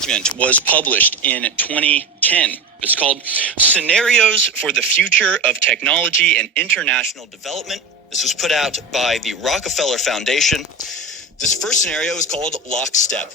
document was published in 2010. It's called Scenarios for the Future of Technology and International Development. This was put out by the Rockefeller Foundation. This first scenario is called Lockstep.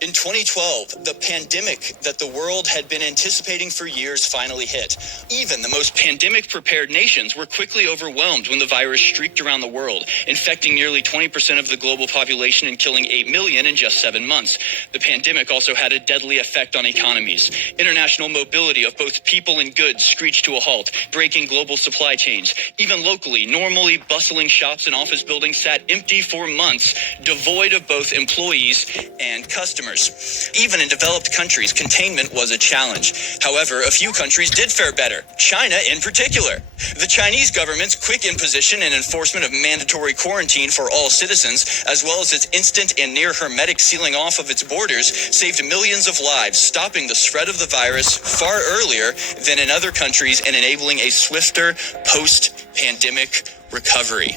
In 2012, the pandemic that the world had been anticipating for years finally hit. Even the most pandemic-prepared nations were quickly overwhelmed when the virus streaked around the world, infecting nearly 20% of the global population and killing 8 million in just 7 months. The pandemic also had a deadly effect on economies. International mobility of both people and goods screeched to a halt, breaking global supply chains. Even locally, normally bustling shops and office buildings sat empty for months, devoid of both employees and customers. Even in developed countries, containment was a challenge. However, a few countries did fare better, China in particular. The Chinese government's quick imposition and enforcement of mandatory quarantine for all citizens, as well as its instant and near hermetic sealing off of its borders, saved millions of lives, stopping the spread of the virus far earlier than in other countries and enabling a swifter post-pandemic recovery.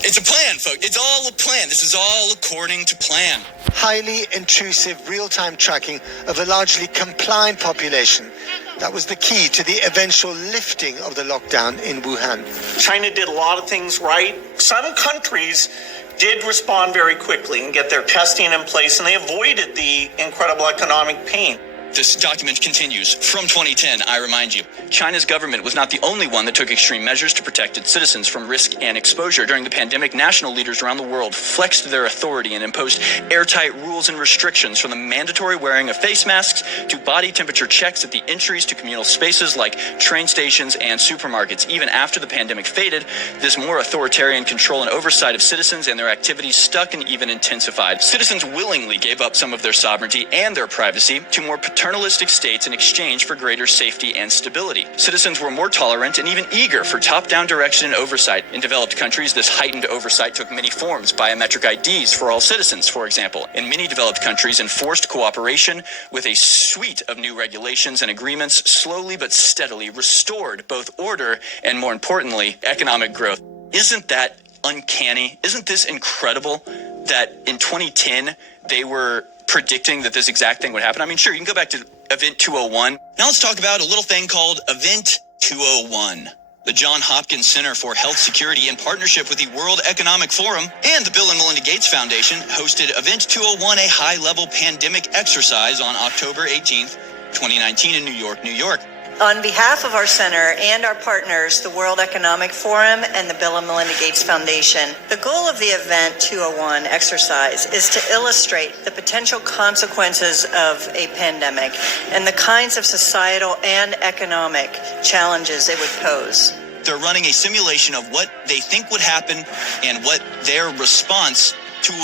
It's a plan, folks. It's all a plan. This is all according to plan. Highly intrusive real-time tracking of a largely compliant population. That was the key to the eventual lifting of the lockdown in Wuhan. China did a lot of things right. Some countries did respond very quickly and get their testing in place, and they avoided the incredible economic pain. This document continues. From 2010, I remind you, China's government was not the only one that took extreme measures to protect its citizens from risk and exposure. During the pandemic, national leaders around the world flexed their authority and imposed airtight rules and restrictions, from the mandatory wearing of face masks to body temperature checks at the entries to communal spaces like train stations and supermarkets. Even after the pandemic faded, this more authoritarian control and oversight of citizens and their activities stuck and even intensified. Citizens willingly gave up some of their sovereignty and their privacy to more paternalistic states in exchange for greater safety and stability. Citizens were more tolerant and even eager for top-down direction and oversight. In developed countries, this heightened oversight took many forms. Biometric IDs for all citizens, for example. In many developed countries, enforced cooperation with a suite of new regulations and agreements slowly but steadily restored both order and, more importantly, economic growth. Isn't that uncanny? Isn't this incredible that in 2010 they were predicting that this exact thing would happen? I mean, sure, you can go back to Event 201. Now let's talk about a little thing called Event 201. The Johns Hopkins Center for Health Security, in partnership with the World Economic Forum and the Bill and Melinda Gates Foundation, hosted Event 201, a high-level pandemic exercise on October 18th, 2019 in New York, New York. On behalf of our center and our partners, the World Economic Forum and the Bill and Melinda Gates Foundation, the goal of the Event 201 exercise is to illustrate the potential consequences of a pandemic and the kinds of societal and economic challenges it would pose. They're running a simulation of what they think would happen and what their response to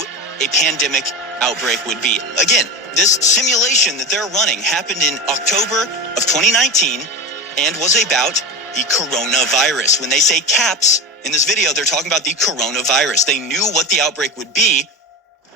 a pandemic outbreak would be. Again, this simulation that they're running happened in October of 2019 and was about the coronavirus. When they say CAPS in this video, they're talking about the coronavirus. They knew what the outbreak would be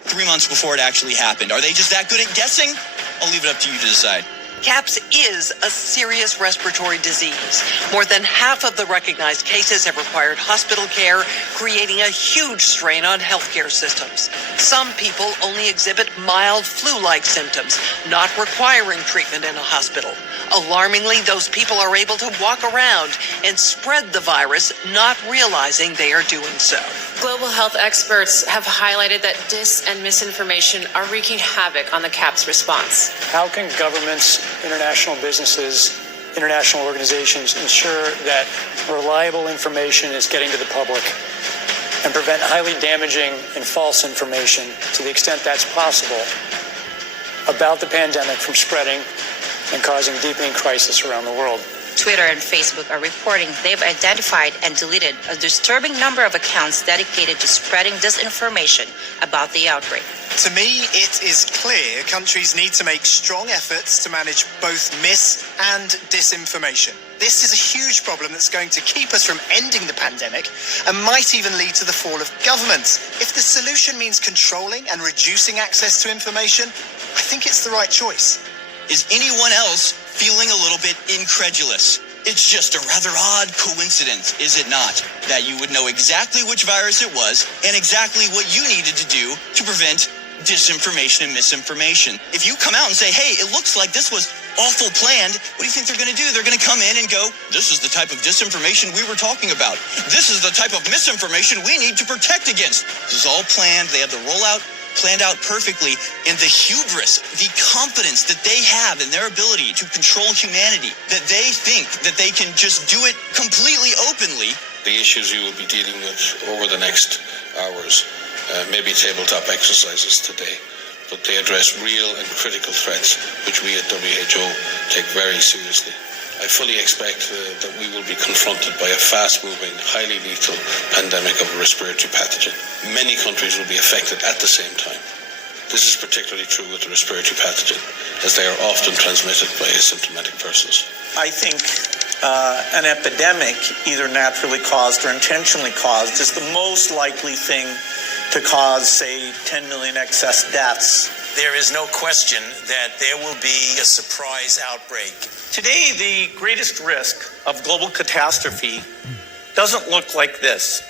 3 months before it actually happened. Are they just that good at guessing? I'll leave it up to you to decide. CAPS is a serious respiratory disease. More than half of the recognized cases have required hospital care, creating a huge strain on healthcare systems. Some people only exhibit mild flu-like symptoms, not requiring treatment in a hospital. Alarmingly, those people are able to walk around and spread the virus, not realizing they are doing so. Global health experts have highlighted that dis and misinformation are wreaking havoc on the CAPS response. How can governments, international businesses, international organizations ensure that reliable information is getting to the public and prevent highly damaging and false information, to the extent that's possible, about the pandemic from spreading and causing deepening crisis around the world? Twitter and Facebook are reporting they've identified and deleted a disturbing number of accounts dedicated to spreading disinformation about the outbreak. To me, it is clear countries need to make strong efforts to manage both mis- and disinformation. This is a huge problem that's going to keep us from ending the pandemic and might even lead to the fall of governments. If the solution means controlling and reducing access to information, I think it's the right choice. Is anyone else feeling a little bit incredulous? It's just a rather odd coincidence, is it not, that you would know exactly which virus it was and exactly what you needed to do to prevent disinformation and misinformation. If you come out and say, hey, it looks like this was awful planned, what do you think they're going to do? They're going to come in and go, this is the type of disinformation we were talking about. This is the type of misinformation we need to protect against. This is all planned. They have the rollout planned out perfectly, and the hubris, the confidence that they have in their ability to control humanity, that they think that they can just do it completely openly. The issues you will be dealing with over the next hours may be tabletop exercises today, but they address real and critical threats which we at WHO take very seriously. I fully expect that we will be confronted by a fast-moving, highly lethal pandemic of a respiratory pathogen. Many countries will be affected at the same time. This is particularly true with the respiratory pathogen, as they are often transmitted by asymptomatic persons. I think an epidemic, either naturally caused or intentionally caused, is the most likely thing to cause, say, 10 million excess deaths. There is no question that there will be a surprise outbreak. Today, the greatest risk of global catastrophe doesn't look like this.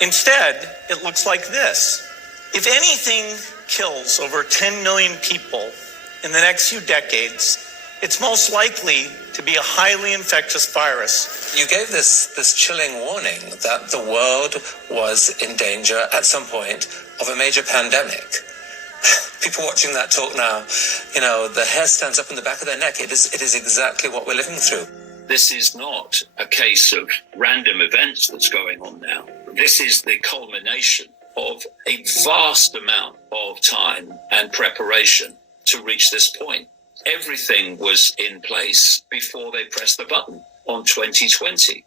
Instead, it looks like this. If anything kills over 10 million people in the next few decades, it's most likely to be a highly infectious virus. You gave this chilling warning that the world was in danger at some point of a major pandemic. People watching that talk now, the hair stands up in the back of their neck. It is exactly what we're living through. This is not a case of random events that's going on now. This is the culmination of a vast amount of time and preparation to reach this point. Everything was in place before they pressed the button on 2020.